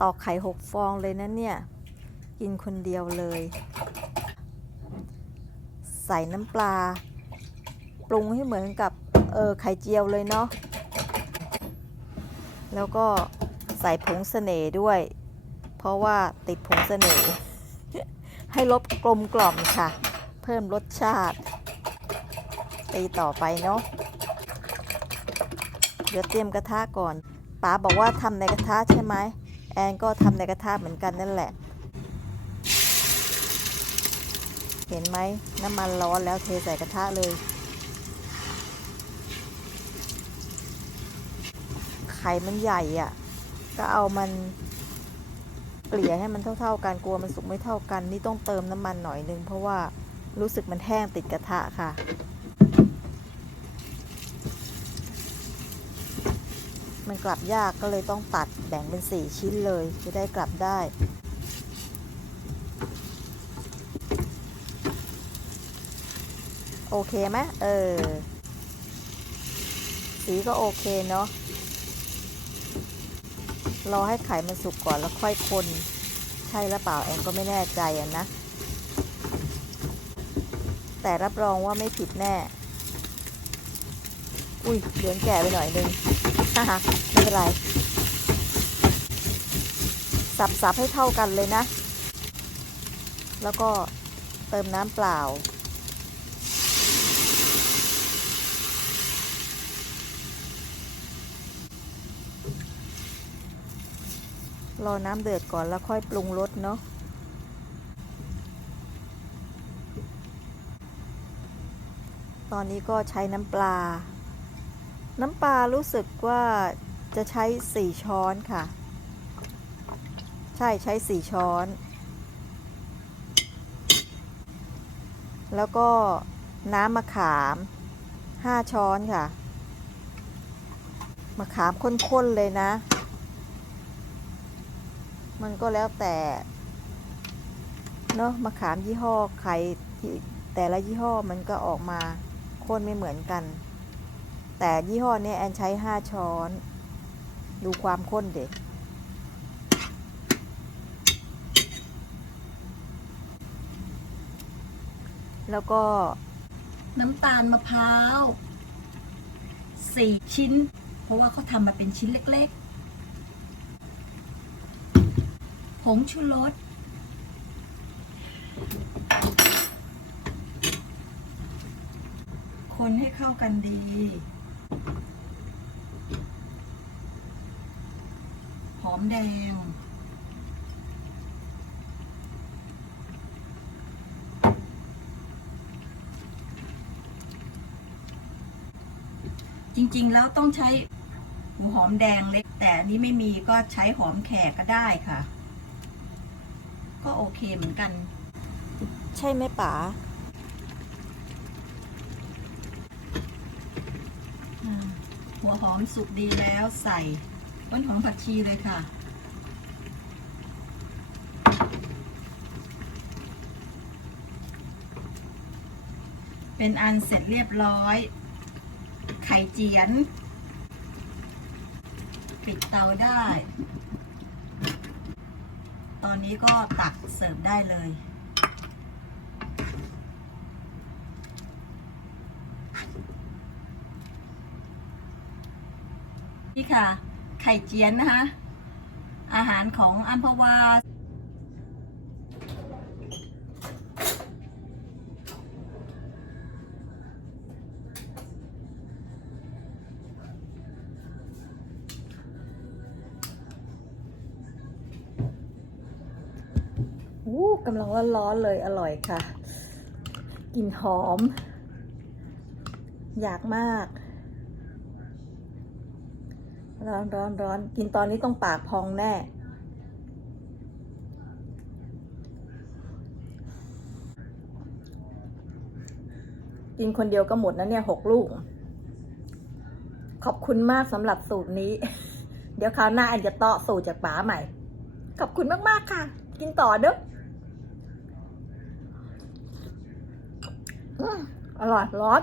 ตอกไข่หกฟองเลยนะเนี่ย กินคนเดียวเลย ใส่น้ำปลา ปรุงให้เหมือนกับเออไข่เจียวเลยเนาะ แล้วก็ใส่ผงเสน่ห์ด้วย เพราะว่าติดผงเสน่ห์ให้รสกลมกล่อมค่ะ เพิ่มรสชาติ ตีต่อไปเนาะเดี๋ยวเตรียมกระทะก่อนป๋าบอกว่าทำในกระทะใช่ไหม แอนก็ทำในกระทะเหมือนกันนั่นแหละ เห็นไหมน้ำมันร้อนแล้วเทใส่กระทะเลย ไข่มันใหญ่อะ่ะ ก็เอามันเกลี่ยให้มันเท่าๆกันกลัวมันสุกไม่เท่ากัน นี่ต้องเติมน้ำมันหน่อยนึงเพราะว่ารู้สึกมันแห้งติดกระทะค่ะ มันกลับยากก็เลยต้องตัดแบ่งเป็นสี่ชิ้นเลยจะได้กลับได้ โอเคไหมเออ สีก็โอเคเนาะรอให้ไข่มันสุกก่อนแล้วค่อยคน ใช่หรือเปล่าแอนก็ไม่แน่ใจอะนะ แต่รับรองว่าไม่ผิดแน่ อุ้ยเหลืองแก่ไปหน่อยนึงฮ่าฮ่าไม่เป็นไร สับๆให้เท่ากันเลยนะ แล้วก็เติมน้ำเปล่า รอน้ำเดือดก่อนแล้วค่อยปรุงรสเนาะตอนนี้ก็ใช้น้ำปลา น้ำปลารู้สึกว่าจะใช้สี่ช้อนค่ะ ใช่ใช้สี่ช้อน แล้วก็น้ำมะขามห้าช้อนค่ะ มะขามข้นๆเลยนะ มันก็แล้วแต่เนาะมะขามยี่ห้อใครที่แต่ละยี่ห้อมันก็ออกมาข้นไม่เหมือนกัน แต่ยี่ห้อนี้แอนใช้ห้าช้อน ดูความข้นเด็กแล้วก็น้ำตาลมะพร้าวสี่ชิ้น เพราะว่าเขาทำมาเป็นชิ้นเล็กๆ ผงชูรสคนให้เข้ากันดี หอมแดง จริงๆ แล้วต้องใช้หัวหอมแดงเล็ก แต่นี้ไม่มีก็ใช้หอมแขกก็ได้ค่ะ ก็โอเคเหมือนกัน ใช่ไหมป๋า อ่า หัวหอมสุกดีแล้วใส่ต้นหอมผักชีเลยค่ะ เป็นอันเสร็จเรียบร้อย ไข่เจียน ปิดเตาได้ ตอนนี้ก็ตักเสิร์ฟได้เลย นี่ค่ะ ไข่เจียนนะคะ อาหารของอัมพวา อู้กำลังร้อนๆเลยอร่อยค่ะ กลิ่นหอม อยากมาก ร้อนร้อนร้อนกินตอนนี้ต้องปากพองแน่ กินคนเดียวก็หมดนะเนี่ยหกลูก ขอบคุณมากสำหรับสูตรนี้ เดี๋ยวคราวหน้าแอนจะเตาะสูตรจากป๋าใหม่ ขอบคุณมากๆค่ะ กินต่อเด้ออร่อยร้อน